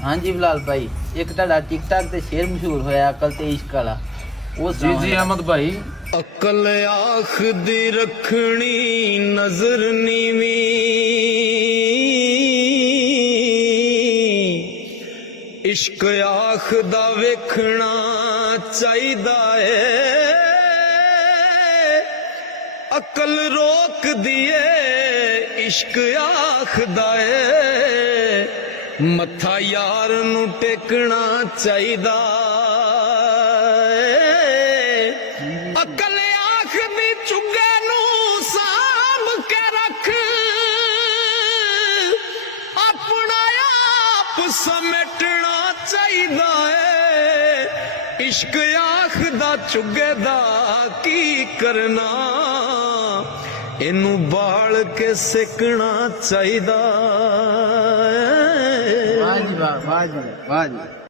हाँ जी बिलाल भाई, एक ताड़ा टिकटॉक ते शेर मशहूर होया अकल ते इश्क वाला। वो जी जी अहमद भाई। अकल आख दी रखनी नजर नीवी, इश्क आख दा वेखना चाहिदा है। अकल रोक दिए इश्क आखदा है, मत्था यार नू टेकना चाहिदा है। अकल आखदी चुगे नू सांभ के रख, अपना आप समेटना चाहिदा है। इश्क आखदा चुगे दा की करना, इनू बाल के सेकना चाहिदा है। वाह जी वाह, वाह जी वाह जी।